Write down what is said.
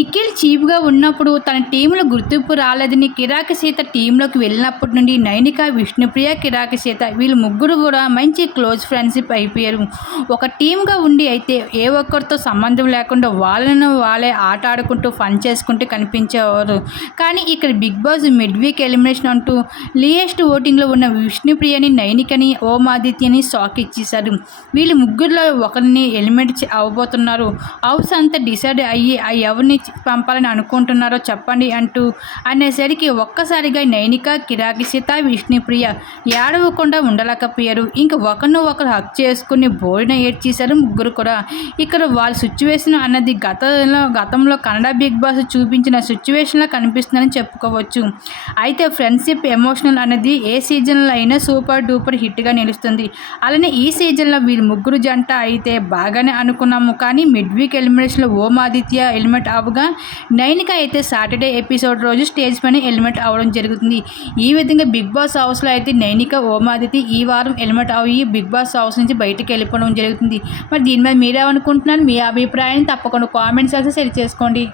నిఖిల్ చీఫ్గా ఉన్నప్పుడు తన టీంలో గుర్తింపు రాలేదని కిరాక సీత టీంలోకి వెళ్ళినప్పటి నుండి నైనిక విష్ణుప్రియ కిరాక సీత వీళ్ళు ముగ్గురు కూడా మంచి క్లోజ్ ఫ్రెండ్షిప్ అయిపోయారు. ఒక టీంగా ఉండి అయితే ఏ ఒక్కరితో సంబంధం లేకుండా వాళ్ళను వాళ్ళే ఆట ఆడుకుంటూ ఫన్ చేసుకుంటూ కనిపించేవారు. కానీ ఇక్కడ Bigg Boss mid week elimination అంటూ లియెస్ట్ ఓటింగ్లో ఉన్న విష్ణుప్రియని నైనికని ఓం ఆదిత్యని షాక్ ఇచ్చేశారు. వీళ్ళు ముగ్గురులో ఒకరిని ఎలిమినేట్ అవ్వబోతున్నారు హౌస్ అంతా డిసైడ్ అయ్యి ఆ పంపాలని అనుకుంటున్నారో చెప్పండి అంటూ అనేసరికి ఒక్కసారిగా నైనిక కిరాకి సీత విష్ణుప్రియ ఏడవకుండా ఉండలేకపోయారు. ఇంక ఒకరిని ఒకరు హక్ చేసుకుని బోడిన ఏడ్చేశారు ముగ్గురు కూడా. ఇక్కడ వాళ్ళ సిచ్యువేషన్ అన్నది గతంలో గతంలో కన్నడ బిగ్ బాస్ చూపించిన సిచ్యువేషన్లో కనిపిస్తుందని చెప్పుకోవచ్చు. అయితే ఫ్రెండ్షిప్ ఎమోషనల్ అనేది ఏ సీజన్లో అయినా సూపర్ డూపర్ హిట్గా నిలుస్తుంది. అలానే ఈ సీజన్లో వీళ్ళు ముగ్గురు జంట అయితే బాగానే అనుకున్నాము. కానీ మిడ్ వీక్ ఎలిమినేషన్లో ఓం ఆదిత్య ఎలిమెంట్ అవగా నైనిక అయితే సాటర్డే ఎపిసోడ్ రోజు స్టేజ్ పైన ఎలిమెంట్ అవ్వడం జరుగుతుంది. ఈ విధంగా బిగ్ బాస్ హౌస్లో అయితే నైనిక ఓమాదితి ఈ వారం ఎలిమెంట్ అయ్యి బిగ్ బాస్ హౌస్ నుంచి బయటకు వెళ్ళిపోవడం జరుగుతుంది. మరి దీని మీద మీరేమనుకుంటున్నారు? మీ అభిప్రాయాన్ని తప్పకుండా కామెంట్స్ అయితే షేర్ చేసుకోండి.